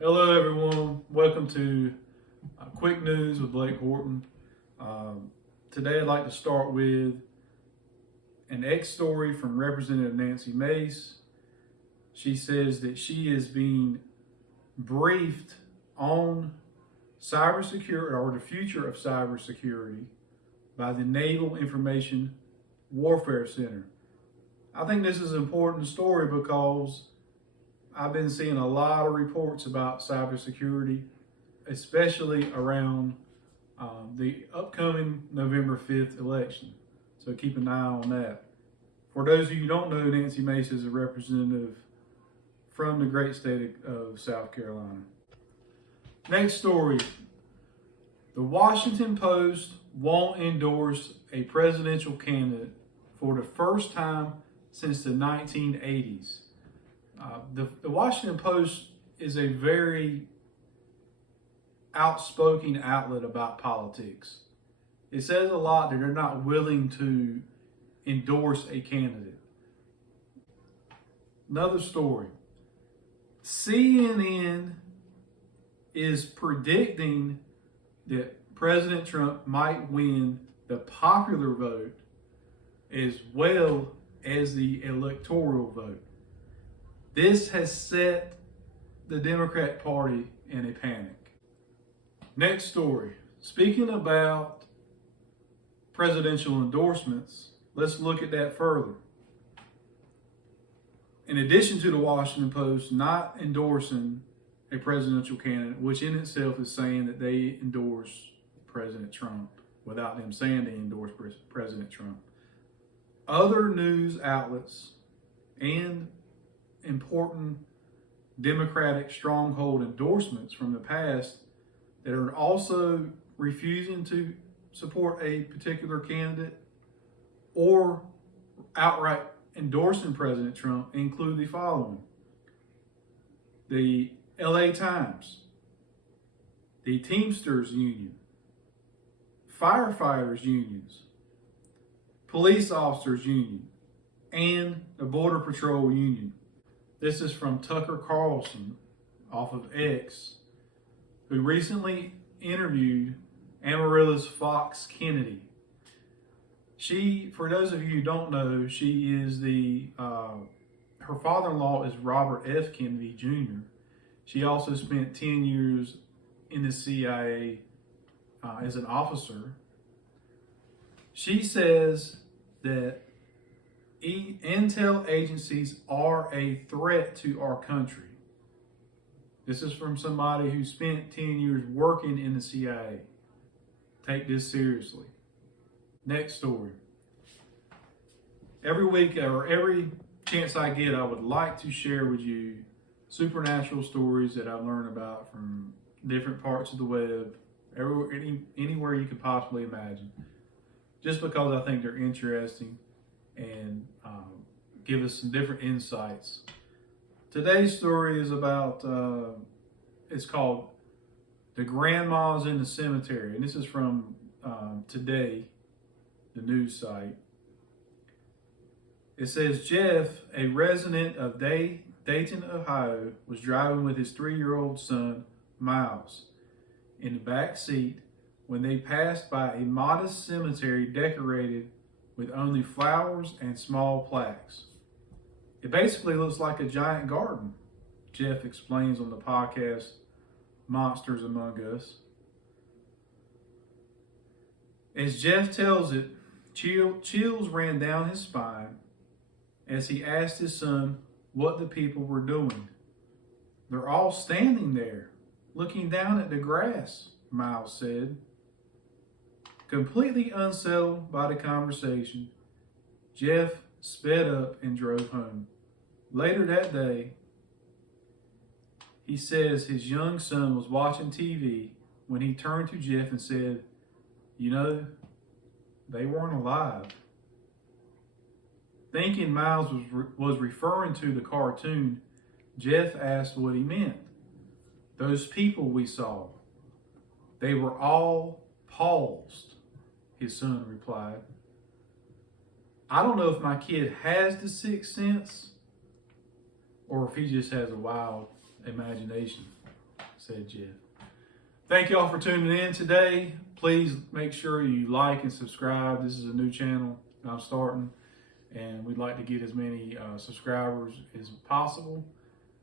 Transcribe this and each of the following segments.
Hello, everyone. Welcome to Quick News with Blake Horton. Today, I'd like to start with an X story from Representative Nancy Mace. She says that she is being briefed on cybersecurity or the future of cybersecurity by the Naval Information Warfare Center. I think this is an important story because I've been seeing a lot of reports about cybersecurity, especially around the upcoming November 5th election. So keep an eye on that. For those of you who don't know, Nancy Mace is a representative from the great state of South Carolina. Next story. The Washington Post won't endorse a presidential candidate for the first time since the 1980s. The Washington Post is a very outspoken outlet about politics. It says a lot that they're not willing to endorse a candidate. Another story. CNN is predicting that President Trump might win the popular vote as well as the electoral vote. This has set the Democrat Party in a panic. Next story. Speaking about presidential endorsements, let's look at that further. In addition to the Washington Post not endorsing a presidential candidate, which in itself is saying that they endorse President Trump without them saying they endorse President Trump, other news outlets and important Democratic stronghold endorsements from the past that are also refusing to support a particular candidate or outright endorsing President Trump include the following: the LA Times, the Teamsters Union, firefighters unions, police officers union, and the Border Patrol Union. This is from Tucker Carlson off of X, who recently interviewed Amaryllis Fox Kennedy. She, for those of you who don't know, she is her father-in-law is Robert F. Kennedy Jr. She also spent 10 years in the CIA as an officer. She says that intel agencies are a threat to our country. This is from somebody who spent 10 years working in the CIA. Take this seriously. Next story. Every week or every chance I get, I would like to share with you supernatural stories that I've learned about from different parts of the web, anywhere you could possibly imagine, just because I think they're interesting and give us some different insights. Today's story is about, it's called The Grandmas in the Cemetery. And this is from Today, the news site. It says, Jeff, a resident of Dayton, Ohio, was driving with his 3-year-old son, Miles, in the back seat when they passed by a modest cemetery decorated with only flowers and small plaques. It basically looks like a giant garden, Jeff explains on the podcast Monsters Among Us. As Jeff tells it, chills ran down his spine as he asked his son what the people were doing. They're all standing there, looking down at the grass, Miles said. Completely unsettled by the conversation, Jeff sped up and drove home. Later that day, he says his young son was watching TV when he turned to Jeff and said, "You know, they weren't alive." Thinking Miles was referring to the cartoon, Jeff asked what he meant. "Those people we saw, they were all paused," his son replied. "I don't know if my kid has the sixth sense or if he just has a wild imagination." said Jeff. Thank y'all for tuning in today. Please make sure you like and subscribe. This is a new channel I'm starting, and we'd like to get as many subscribers as possible.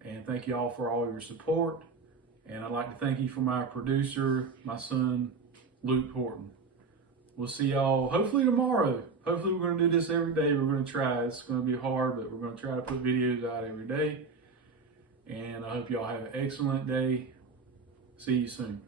And thank y'all for all your support. And I'd like to thank you for my producer, my son, Blake Horton. We'll see y'all hopefully tomorrow. Hopefully we're going to do this every day. We're going to try. It's going to be hard, but we're going to try to put videos out every day. And I hope y'all have an excellent day. See you soon.